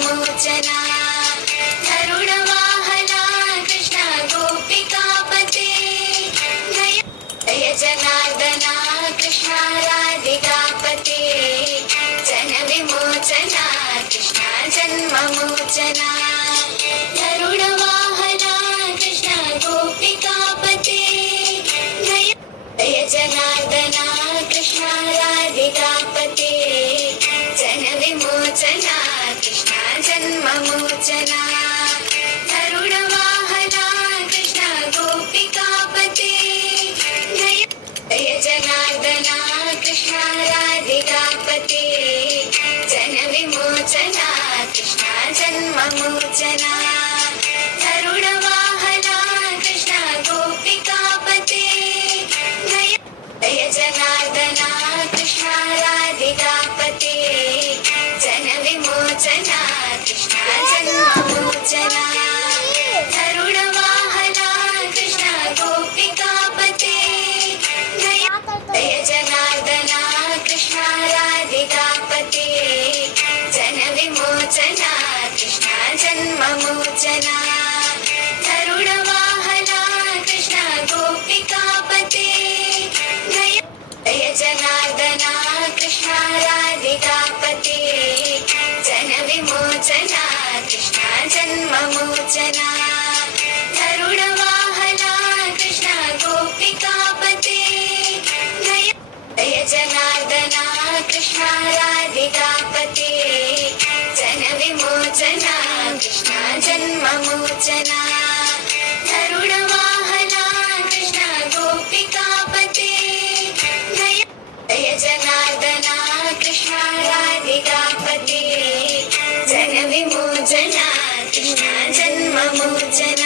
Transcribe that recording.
जन्ममोचना गरुडवाहना Krishna गोपिकापते Jai जनार्दना Krishna राधिकापते जनविमोचना Krishna जन्ममोचना गरुडवाहना Krishna गोपिकापते Jai जनार्दना Krishna राधिकापते जनविमोचना Krishna जन्ममोचना गरुडवाहना Krishna गोपिकापते Jai जनार्दना Krishna राधिकापते जनविमोचना Krishna जन्ममोचना गरुडवाहना Krishna गोपिकापते Jai जनार्दना Krishna राधिकापते जनविमोचना Krishna जन्ममोचना गरुडवाहना Krishna गोपिकापते Jai जनार्दना Krishna राधिकापते जनविमोचना Krishna जन्ममोचना गरुडवाहना Krishna गोपिकापते Jai जनार्दना Krishna राधिकापते जनविमोचना Krishna जन्ममोचना गरुडवाहना Krishna गोपिकापते Jai जनार्दना Krishna राधिकापते जनविमोचना Krishna जन्ममोचना गरुडवाहना Krishna गोपिकापते Jai जनार्दना Krishna राधिकापते जनविमोचना Krishna जन्ममोचना।